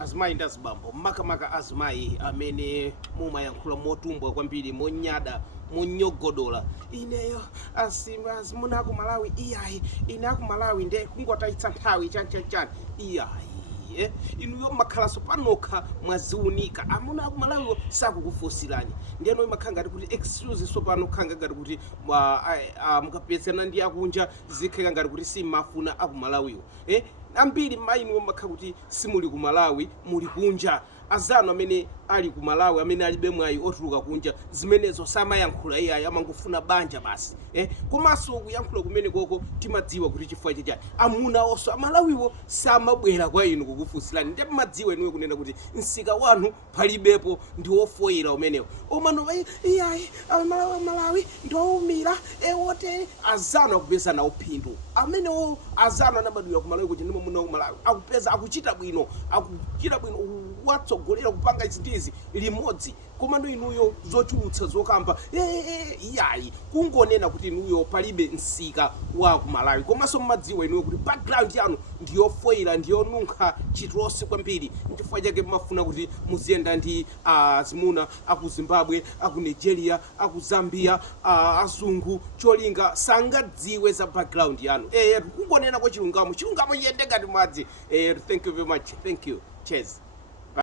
Azimayi ndi azibambo makamaka azimayi amene mumayankhula motumbwa kwambiri monyada monyogodola ineyo azimuna akumalawi iyayi ine akumalawi nde kungotayitsa nthawi chani iyayi inuyo makhalanso panokha mwaziunika amuna akumalawiwo sakukufusirani ndiyeno imakhala ngati kuti excuse so pano khanga ngati kuti mukapezana ndi akunja zikheka ngati kuti simafuna akumalawiwo ambiri mayinuwo makhala kuti simuli ku Malawi muli kunja azanu amene ali ku Malawi amene alibe mwayi otuluka kunja zimenezo samayankhula iyayi amangofuna banja basi komanso kuyankhula kumene koko timadziwa kuti chifukwa chachani amuna onso amalawiwo samabwera kwa inu kukufusirani ndi madziwa inuyo kunena kuti msika wanu palibepo ndi ofoyera umenewo omano iyayi amalawi ndiowumira wote azanu akupeza nawo phindu amenewo azanu anabadwira ku Malawi kuti ndimo muno ku Malawi akupeza akuchita bwino watsogolera kupanga izindizi limodzi komando inuyo zochulutsa zokamba iyayi kungonena kuti inuyo palibe msika wa ku Malawi komanso mmadziwa inuyo kuti background yanu ndiyofoyera ndiyonunkha chitrosi kwambiri nchifukwa chake mafuna kuti muziyenda ndi azimuna aku Zimbabwe aku Nigeria aku Zambia azungu cholinga sangadziwe za background yanu kungonena kwa chilungamo chiyende ngati madzi thank you very much, thank you, cheers.